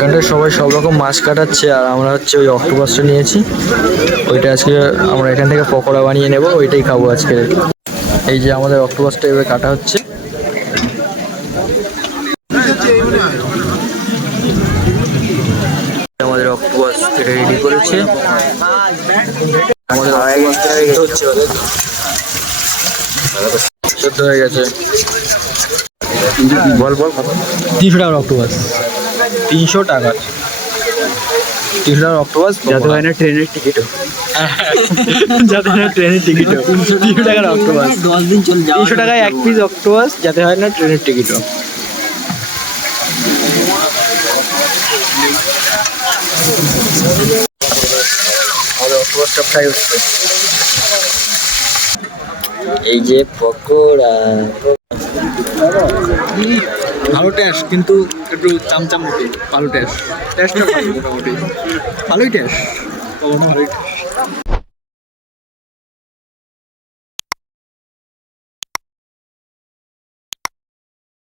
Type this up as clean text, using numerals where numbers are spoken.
এখানটায় সবাই সব রকম মাছ কাটাচ্ছে, আর আমরা হচ্ছে ওই অক্টোপাসটা নিয়েছি। ওইটা আজকে আমরা এখান থেকে পকোড়া বানিয়ে নেব, ওইটাই খাবো আজকে। এই যে আমাদের অক্টোপাসটা এবার কাটা হচ্ছে। আমাদের অক্টোপাস রেডি করেছে। আমাদের হচ্ছে সেদ্ধ হয়ে গেছে। বল বল 300 টাকার অক্টোপাস। 300 টাকা। 300 টাকার অক্টোপাস, যাতে হয় না ট্রেনের টিকিটও। যাতে হয় না ট্রেনের টিকিটও। 300 টাকার অক্টোপাস 10 দিন চলে যাওয়া। 300 টাকায় এক পিস অক্টোপাস, যাতে হয় না ট্রেনের টিকিটও। আমাদের অক্টোপাসটা ফ্রাই হচ্ছে। এই যে পকোড়া, ভালো টেস্ট, কিন্তু একটু চামচাম মতো। ভালো টেস্টটা ভালো, মোটামুটি ভালোই টেস্ট। ভালোই টেস্ট।